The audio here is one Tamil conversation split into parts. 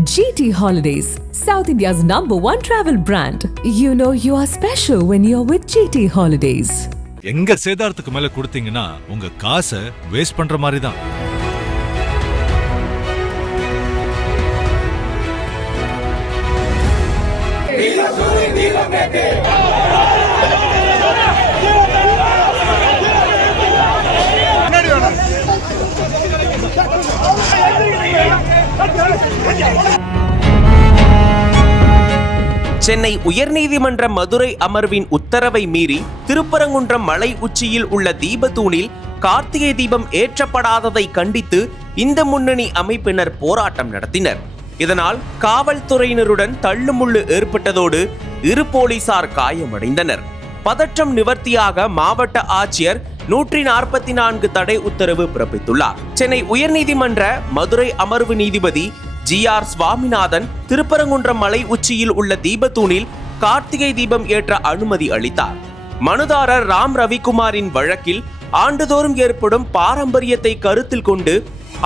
GT Holidays, South India's #1 travel brand. You know you are special when you're with GT Holidays. எங்க சேதாரத்துக்கு மேல கொடுத்தீங்கன்னா உங்க காசை வேஸ்ட் பண்ற மாதிரி தான். சென்னை உயர்நீதிமன்ற மதுரை அமர்வின் உத்தரவை மீறி திருப்பரங்குன்றம் மலை உச்சியில் உள்ள தீபத்தூணில் கார்த்திகை தீபம் ஏற்றப்படாததை கண்டித்து இந்து முன்னணி அமைப்பினர் போராட்டம் நடத்தினர். இதனால் காவல்துறையினருடன் தள்ளுமுள்ளு ஏற்பட்டதோடு இரு போலீசார் காயமடைந்தனர். பதற்றம் நிவர்த்தியாக மாவட்ட ஆட்சியர் 144 தடை உத்தரவு பிறப்பித்துள்ளார். சென்னை உயர்நீதிமன்ற மதுரை அமர்வு நீதிபதி GR சுவாமிநாதன் திருப்பரங்குன்றம் மலை உச்சியில் உள்ள தீபத்தூணில் கார்த்திகை தீபம் ஏற்ற அனுமதி அளித்தார். மனுதாரர் ராம் ரவிக்குமாரின் வழக்கில் ஆண்டுதோறும் ஏற்படும் பாரம்பரியத்தை கருத்தில் கொண்டு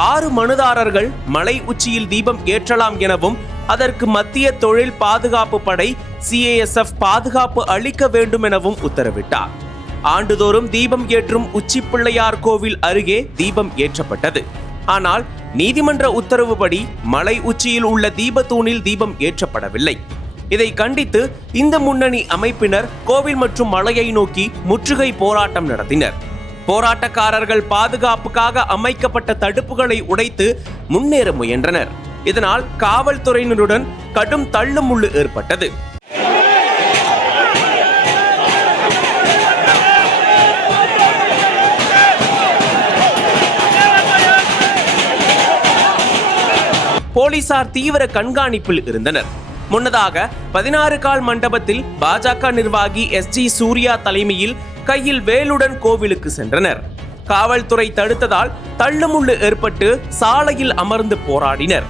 6 மனுதாரர்கள் மலை உச்சியில் தீபம் ஏற்றலாம் எனவும் அதற்கு மத்திய தொழில் பாதுகாப்பு படை CASF பாதுகாப்பு அளிக்க வேண்டும் எனவும் உத்தரவிட்டார். ஆண்டுதோறும் தீபம் ஏற்றும் உச்சி பிள்ளையார் கோவில் அருகே தீபம் ஏற்றப்பட்டது. ஆனால் நீதிமன்ற உத்தரவுப்படி மலை உச்சியில் உள்ள தீபத்தூணில் தீபம் ஏற்றப்படவில்லை. இதை கண்டித்து இந்த முன்னணி அமைப்பினர் கோவில் மற்றும் மலையை நோக்கி முற்றுகை போராட்டம் நடத்தினர். போராட்டக்காரர்கள் பாதுகாப்புக்காக அமைக்கப்பட்ட தடுப்புகளை உடைத்து முன்னேற முயன்றனர். இதனால் காவல்துறையினருடன் கடும் தள்ளுமுள்ளு ஏற்பட்டது. போலீசார் தீவிர கண்காணிப்பில் இருந்தனர். முன்னதாக 16 கால் மண்டபத்தில் பாஜக நிர்வாகி SG சூர்யா தலைமையில் கையில் வேலுடன் கோவிலுக்கு சென்றனர். காவல்துறை தடுத்ததால் தள்ளுமுள்ளு ஏற்பட்டு சாலையில் அமர்ந்து போராடினர்.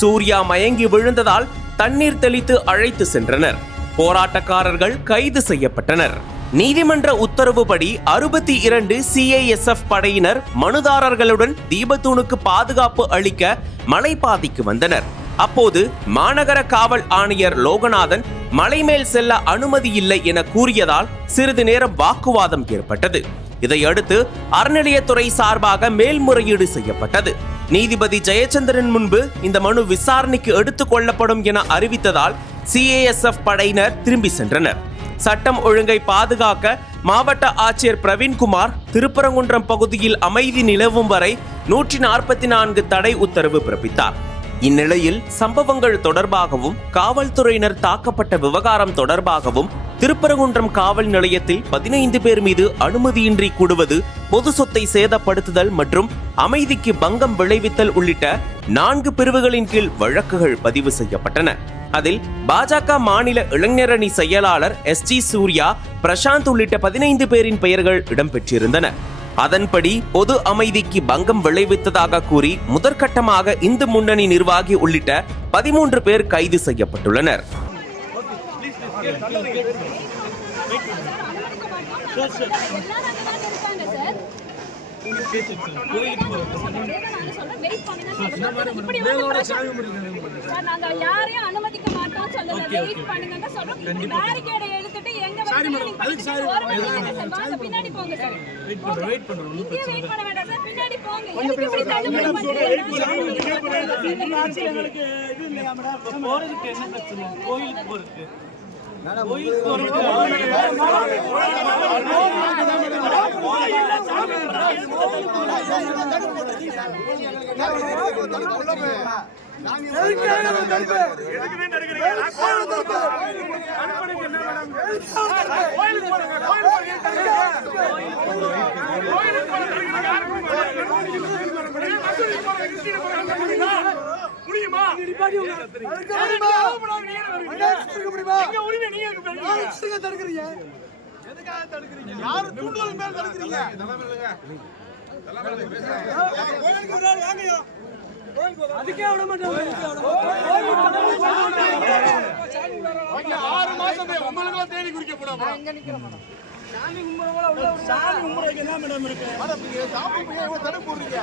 சூர்யா மயங்கி விழுந்ததால் தண்ணீர் தெளித்து அழைத்து சென்றனர். போராட்டக்காரர்கள் கைது செய்யப்பட்டனர். நீதிமன்ற உத்தரவுப்படி 62 CASF படையினர் மனுதாரர்களுடன் தீபத்தூணுக்கு பாதுகாப்பு அளிக்க மலைப்பாதைக்கு வந்தனர். அப்போது மாநகர காவல் ஆணையர் லோகநாதன் மலை மேல் செல்ல அனுமதி இல்லை என கூறியதால் சிறிது நேரம் வாக்குவாதம் ஏற்பட்டது. இதையடுத்து அறநிலையத்துறை சார்பாக மேல்முறையீடு செய்யப்பட்டது. நீதிபதி ஜெயச்சந்திரன் முன்பு இந்த மனு விசாரணைக்கு எடுத்துக் கொள்ளப்படும் என அறிவித்ததால் CASF படையினர் திரும்பி சென்றனர். சட்டம் ஒழுங்கை பாதுகாக்க மாவட்ட ஆட்சியர் பிரவீன்குமார் திருப்பரங்குன்றம் பகுதியில் அமைதி நிலவும் வரை 144 தடை உத்தரவு பிறப்பித்தார். இந்நிலையில் சம்பவங்கள் தொடர்பாகவும் காவல்துறையினர் தாக்கப்பட்ட விவகாரம் தொடர்பாகவும் திருப்பரங்குன்றம் காவல் நிலையத்தில் 15 பேர் மீது அனுமதியின்றி கூடுவது, பொது சொத்தை சேதப்படுத்துதல் மற்றும் அமைதிக்கு பங்கம் விளைவித்தல் உள்ளிட்ட 4 பிரிவுகளின் கீழ் வழக்குகள் பதிவு செய்யப்பட்டன. அதில் பாஜக மாநில இளைஞரணி செயலாளர் SG சூர்யா, பிரசாந்த் உள்ளிட்ட 15 பேரின் பெயர்கள் இடம்பெற்றிருந்தன. அதன்படி பொது அமைதிக்கு பங்கம் விளைவித்ததாக கூறி முதற்கட்டமாக இந்து முன்னணி நிர்வாகி உள்ளிட்ட 13 பேர் கைது செய்யப்பட்டுள்ளனர். அதுக்கே விட மாட்டாங்க. 6 மாசம் உங்களுக்கு தேடி குறிக்க போடாமா? சாமி கும்பிடுறதுக்கு என்ன மேடம் இருக்கு? சாமி தடுப்பு போடுறீங்க.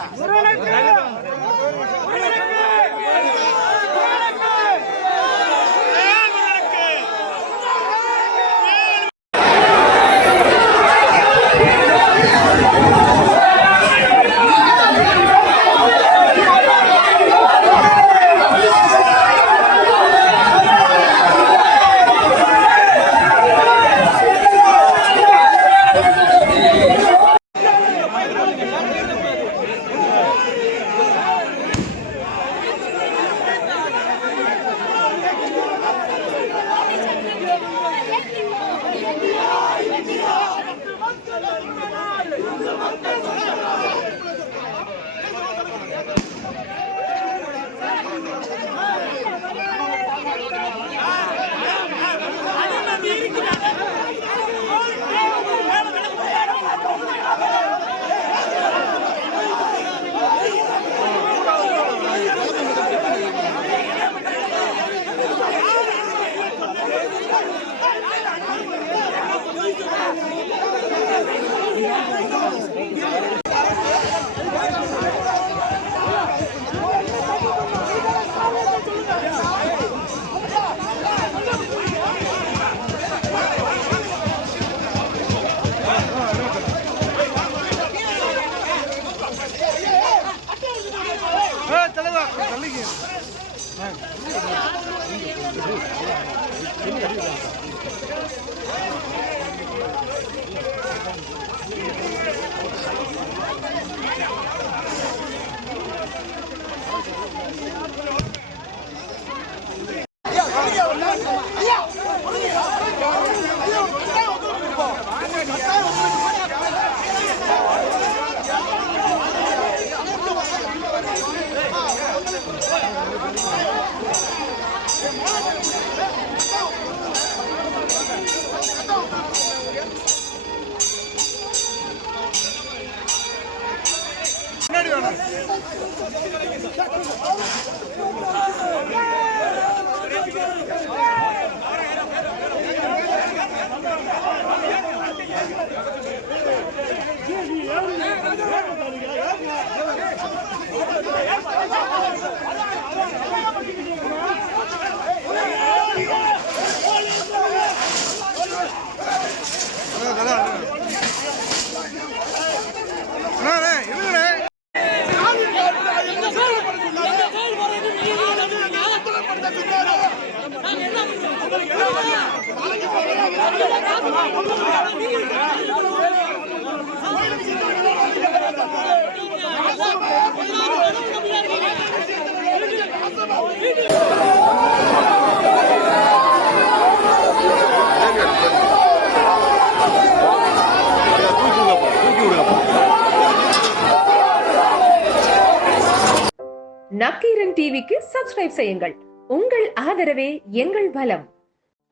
நக்கீரன் டிவிக்கு சப்ஸ்கிரைப் செய்யுங்கள். உங்கள் ஆதரவே எங்கள் பலம்.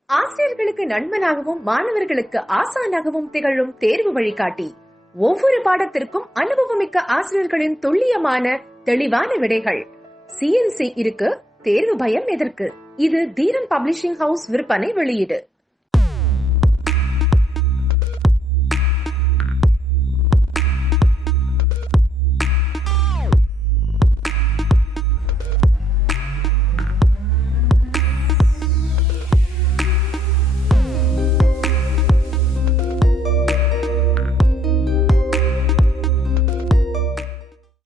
ஆசிரியர்களுக்கு நண்பனாகவும் மாணவர்களுக்கு ஆசானாகவும் திகழும் தேர்வு வழிகாட்டி. ஒவ்வொரு பாடத்திற்கும் அனுபவமிக்க ஆசிரியர்களின் துல்லியமான தெளிவான விடைகள். CNC இருக்கு, தேர்வு பயம் எதற்கு? இது தீரன் பப்ளிஷிங் ஹவுஸ் விற்பனை வெளியீடு.